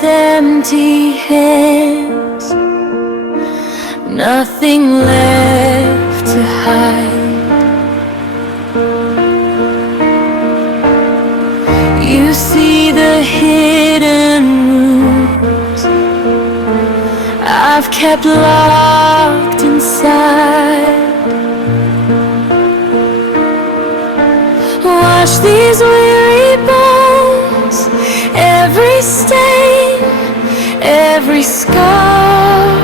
with empty hands, nothing left to hide. You see the hidden wounds I've kept locked inside. Wash these weary bones, every stain, every scar.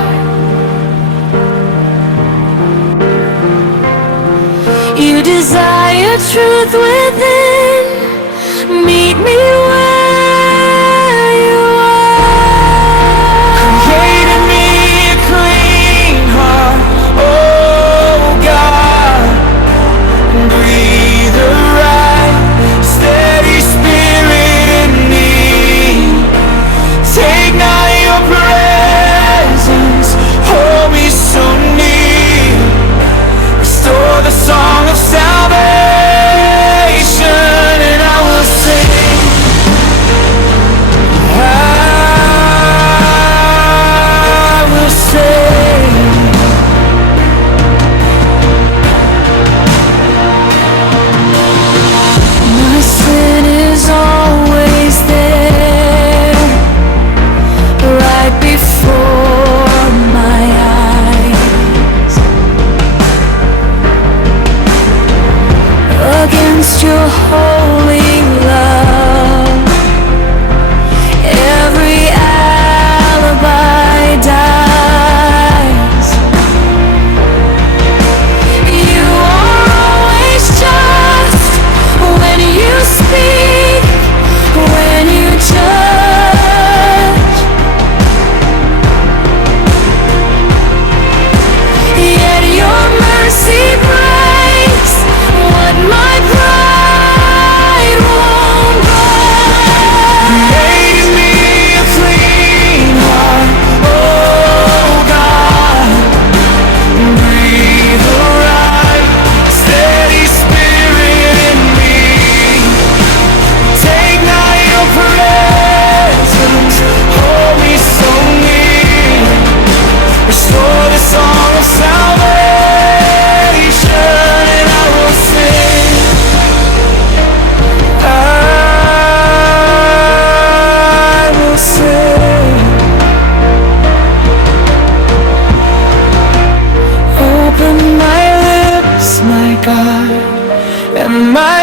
You desire truth within, meet me where you are. Create in me a clean heart, oh God, and breathe a right, steady spirit in me. Take not your presence, hold me so near. Restore the song of salvation, and I will sing. I will sing. My sin is always there, right before my eyes. Against your holy love, every alibi dies. You are always just when you speak, when you judge. Yet your mercy breaks what my pride won't break. Create in me a clean heart, oh God, and breathe a right, steady spirit in me. Take not your presence, hold me so near. Restore the song of salvation, and I will sing. I will sing. Open my lips, my God, and my